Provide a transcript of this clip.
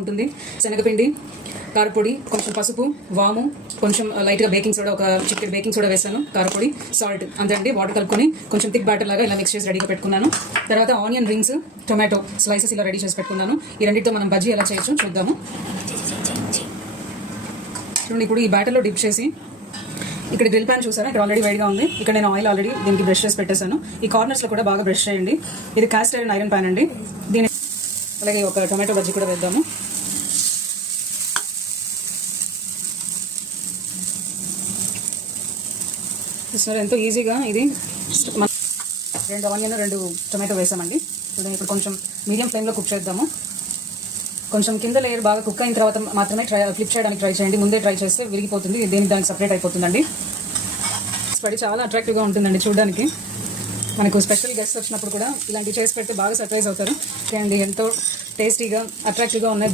ఉంటుంది. శనగపిండి, కారపొడి, కొంచెం పసుపు, వాము, కొంచెం లైట్గా బేకింగ్ సోడా, ఒక చిటికెడు బేకింగ్ సోడా వేసాను, కారపొడి, సాల్ట్ అంతే అండి. వాటర్ కలుపుకొని కొంచెం థిక్ బ్యాటర్ లాగా ఇలా మిక్స్ చేసి రెడీగా పెట్టుకున్నాను. తర్వాత ఆనియన్ రింగ్స్, టొమాటో స్లైసెస్ ఇలా రెడీ చేసి పెట్టుకున్నాను. ఈ రెండింటితో మనం బజ్జీ ఎలా చేయొచ్చు చూద్దాము. చూడండి, ఇప్పుడు ఈ బ్యాటర్లో డిప్ చేసి, ఇక్కడ గ్రిల్ ప్యాన్ చూసారా, ఇక్కడ ఆల్రెడీ వేడిగా ఉంది. ఇక్కడ నేను ఆయిల్ ఆల్రెడీ దీనికి బ్రష్ చేసి పెట్టేశాను. ఈ కార్నర్స్లో కూడా బాగా బ్రష్ చేయండి. ఇది కాస్ట్ ఐరన్ ఐరన్ ప్యాన్ అండి. దీని అలాగే ఒక టొమాటో బజ్జీ కూడా వేద్దాము. చూసారా ఎంతో ఈజీగా ఇది. 2 ఆనియన్ 2 టొమాటో వేసామండి. చూడండి, ఇప్పుడు కొంచెం మీడియం ఫ్లేమ్లో కుక్ చేద్దాము. కొంచెం కింద లేయర్ బాగా కుక్ అయిన తర్వాత మాత్రమే ఫ్లిప్ చేయడానికి ట్రై చేయండి. ముందే ట్రై చేస్తే విరిగిపోతుంది, దానికి సపరేట్ అయిపోతుందండి. పడి చాలా అట్రాక్టివ్గా ఉంటుందండి చూడడానికి. మనకు స్పెషల్ గెస్ట్ వచ్చినప్పుడు కూడా ఇలాంటివి చేసి పెడితే బాగా సర్ప్రైజ్ అవుతారు. అండి ఎంతో టేస్టీగా అట్రాక్టివ్గా ఉన్న